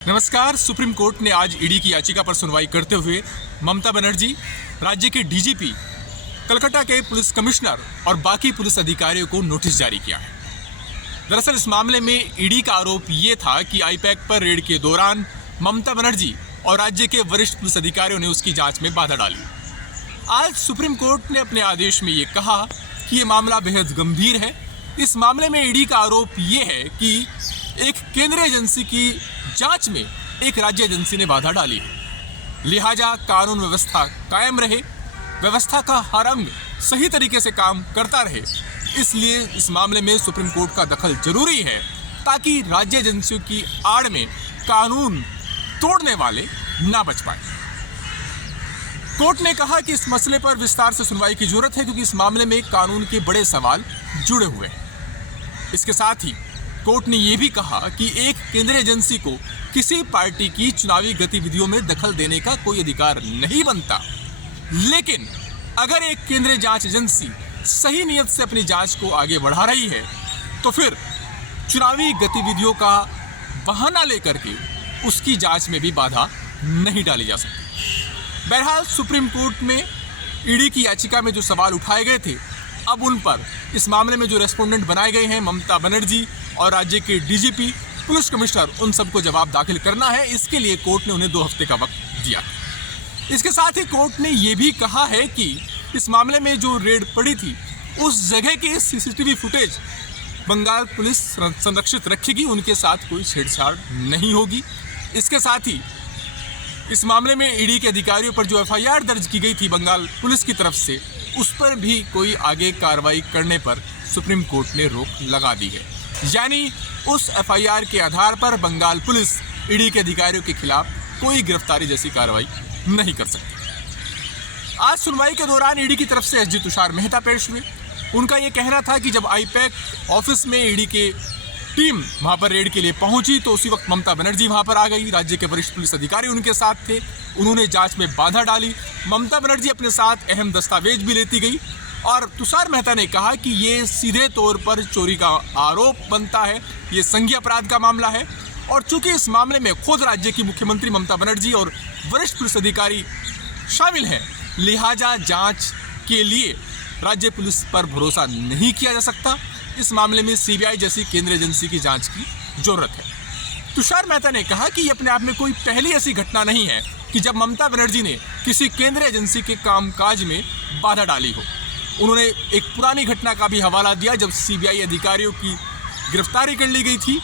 नमस्कार। Supreme court ने आज ईडी की याचिका पर सुनवाई करते हुए ममता बनर्जी, राज्य के डीजीपी, कलकत्ता के पुलिस कमिश्नर और बाकी पुलिस अधिकारियों को नोटिस जारी किया है। दरअसल इस मामले में ईडी का आरोप ये था कि आईपैक पर रेड के दौरान ममता बनर्जी और राज्य के वरिष्ठ पुलिस अधिकारियों ने उसकी जांच में बाधा डाली। आज सुप्रीम कोर्ट ने अपने आदेश में ये कहा कि ये मामला बेहद गंभीर है। इस मामले में ईडी का आरोप ये है कि एक केंद्रीय एजेंसी की जांच में एक राज्य एजेंसी ने बाधा डाली है। लिहाजा कानून व्यवस्था कायम रहे, व्यवस्था का हर अंग सही तरीके से काम करता रहे, इसलिए इस मामले में सुप्रीम कोर्ट का दखल जरूरी है ताकि राज्य एजेंसियों की आड़ में कानून तोड़ने वाले ना बच पाए। कोर्ट ने कहा कि इस मसले पर विस्तार से सुनवाई की जरूरत है क्योंकि इस मामले में कानून के बड़े सवाल जुड़े हुए हैं। इसके साथ ही कोर्ट ने यह भी कहा कि एक केंद्रीय एजेंसी को किसी पार्टी की चुनावी गतिविधियों में दखल देने का कोई अधिकार नहीं बनता, लेकिन अगर एक केंद्रीय जांच एजेंसी सही नियत से अपनी जांच को आगे बढ़ा रही है तो फिर चुनावी गतिविधियों का बहाना लेकर के उसकी जांच में भी बाधा नहीं डाली जा सकती। बहरहाल सुप्रीम कोर्ट में ईडी की याचिका में जो सवाल उठाए गए थे, अब उन पर इस मामले में जो रेस्पोंडेंट बनाए गए हैं ममता बनर्जी और राज्य के डीजीपी, पुलिस कमिश्नर, उन सबको जवाब दाखिल करना है। इसके लिए कोर्ट ने उन्हें 2 हफ्ते का वक्त दिया। इसके साथ ही कोर्ट ने यह भी कहा है कि इस मामले में जो रेड पड़ी थी उस जगह के सीसीटीवी फुटेज बंगाल पुलिस संरक्षित रखेगी, उनके साथ कोई छेड़छाड़ नहीं होगी। इसके साथ ही इस मामले में ईडी के अधिकारियों पर जो एफआईआर दर्ज की गई थी बंगाल पुलिस की तरफ से, उस पर भी कोई आगे कार्रवाई करने पर सुप्रीम कोर्ट ने रोक लगा दी है। यानी उस एफआईआर के आधार पर बंगाल पुलिस ईडी के अधिकारियों के खिलाफ कोई गिरफ्तारी जैसी कार्रवाई नहीं कर सकती। आज सुनवाई के दौरान ईडी की तरफ से एसजी तुषार मेहता पेश हुए। उनका यह कहना था कि जब आईपैक ऑफिस में ईडी के टीम वहां पर रेड के लिए पहुंची तो उसी वक्त ममता बनर्जी वहां पर आ गई। राज्य के वरिष्ठ पुलिस अधिकारी उनके साथ थे, उन्होंने जांच में बाधा डाली। ममता बनर्जी अपने साथ अहम दस्तावेज भी लेती गई और तुषार मेहता ने कहा कि ये सीधे तौर पर चोरी का आरोप बनता है, ये संज्ञेय अपराध का मामला है और चूंकि इस मामले में खुद राज्य की मुख्यमंत्री ममता बनर्जी और वरिष्ठ पुलिस अधिकारी शामिल हैं, लिहाजा जांच के लिए राज्य पुलिस पर भरोसा नहीं किया जा सकता। इस मामले में सीबीआई जैसी केंद्रीय एजेंसी की जांच की जरूरत है। तुषार मेहता ने कहा कि ये अपने आप में कोई पहली ऐसी घटना नहीं है कि जब ममता बनर्जी ने किसी केंद्रीय एजेंसी के कामकाज में बाधा डाली हो। उन्होंने एक पुरानी घटना का भी हवाला दिया जब सीबीआई अधिकारियों की गिरफ्तारी कर ली गई थी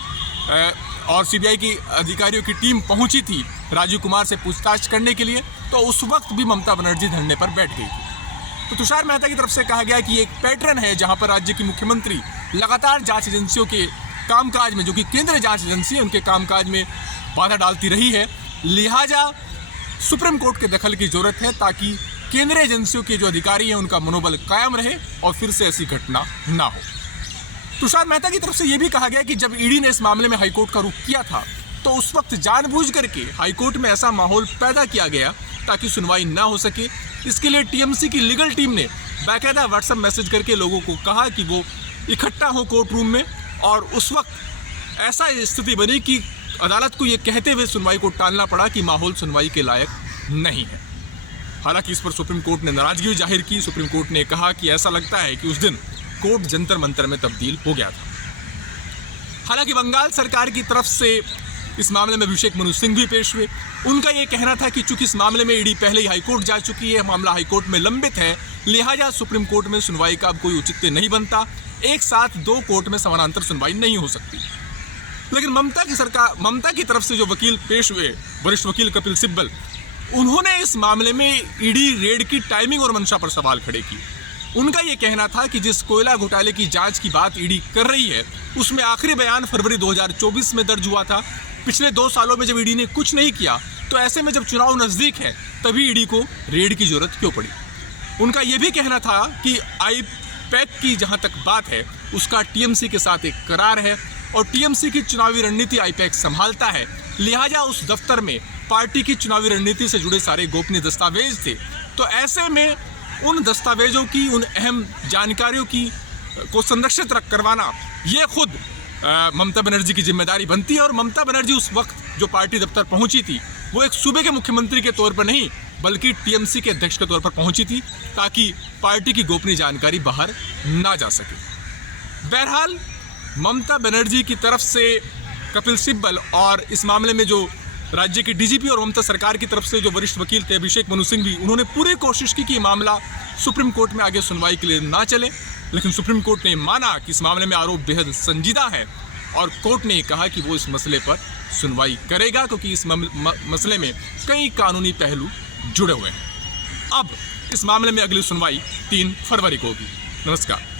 और सीबीआई की अधिकारियों की टीम पहुंची थी राजीव कुमार से पूछताछ करने के लिए, तो उस वक्त भी ममता बनर्जी धरने पर बैठ गई थी। तो तुषार मेहता की तरफ से कहा गया कि एक पैटर्न है जहां पर राज्य की मुख्यमंत्री लगातार जांच एजेंसियों के कामकाज में, जो कि केंद्रीय जांच एजेंसी है, उनके कामकाज में बाधा डालती रही है। लिहाजा सुप्रीम कोर्ट के दखल की जरूरत है ताकि केंद्रीय एजेंसियों के जो अधिकारी हैं उनका मनोबल कायम रहे और फिर से ऐसी घटना ना हो। तुषार मेहता की तरफ से यह भी कहा गया कि जब ईडी ने इस मामले में हाईकोर्ट का रुख किया था तो उस वक्त जानबूझ करके हाईकोर्ट में ऐसा माहौल पैदा किया गया ताकि सुनवाई ना हो सके। इसके लिए टीएमसी की लीगल टीम ने बाकायदा व्हाट्सएप मैसेज करके लोगों को कहा कि वो इकट्ठा हो कोर्ट रूम में, और उस वक्त ऐसा स्थिति बनी कि अदालत को ये कहते हुए सुनवाई को टालना पड़ा कि माहौल सुनवाई के लायक नहीं है। हालांकि इस पर सुप्रीम कोर्ट ने नाराजगी जाहिर की। सुप्रीम कोर्ट ने कहा कि ऐसा लगता है कि उस दिन कोर्ट जंतर मंतर में तब्दील हो गया था। हालांकि बंगाल सरकार की तरफ से इस मामले में अभिषेक मनु सिंह भी पेश हुए। उनका यह कहना था कि चूंकि इस मामले में ईडी पहले ही हाईकोर्ट जा चुकी है, मामला हाईकोर्ट में लंबित है, लिहाजा सुप्रीम कोर्ट में सुनवाई का अब कोई औचित्य नहीं बनता। एक साथ 2 कोर्ट में समानांतर सुनवाई नहीं हो सकती। लेकिन ममता की तरफ से जो वकील पेश हुए, वरिष्ठ वकील कपिल सिब्बल, उन्होंने इस मामले में ईडी रेड की टाइमिंग और मंशा पर सवाल खड़े किए। उनका यह कहना था कि जिस कोयला घोटाले की जांच की बात ईडी कर रही है उसमें आखिरी बयान फरवरी 2024 में दर्ज हुआ था। पिछले 2 सालों में जब ईडी ने कुछ नहीं किया तो ऐसे में जब चुनाव नजदीक है तभी ईडी को रेड की जरूरत क्यों पड़ी। उनका यह भी कहना था कि आईपैक की जहां तक बात है उसका टीएमसी के साथ एक करार है और टीएमसी की चुनावी रणनीति आईपैक संभालता है, लिहाजा उस दफ्तर में पार्टी की चुनावी रणनीति से जुड़े सारे गोपनीय दस्तावेज थे। तो ऐसे में उन दस्तावेजों की, उन अहम जानकारियों की को संरक्षित करवाना ये खुद ममता बनर्जी की जिम्मेदारी बनती है और ममता बनर्जी उस वक्त जो पार्टी दफ्तर पहुंची थी वो एक सूबे के मुख्यमंत्री के तौर पर नहीं बल्कि टीएमसी के अध्यक्ष के तौर पर पहुंची थी, ताकि पार्टी की गोपनीय जानकारी बाहर ना जा सके। बहरहाल ममता बनर्जी की तरफ से कपिल सिब्बल और इस मामले में जो राज्य के डीजीपी और ममता सरकार की तरफ से जो वरिष्ठ वकील थे अभिषेक मनु सिंह भी, उन्होंने पूरी कोशिश की कि मामला सुप्रीम कोर्ट में आगे सुनवाई के लिए ना चले, लेकिन सुप्रीम कोर्ट ने माना कि इस मामले में आरोप बेहद संजीदा है और कोर्ट ने कहा कि वो इस मसले पर सुनवाई करेगा, क्योंकि इस मसले में कई कानूनी पहलू जुड़े हुए हैं। अब इस मामले में अगली सुनवाई 3 फरवरी को होगी। नमस्कार।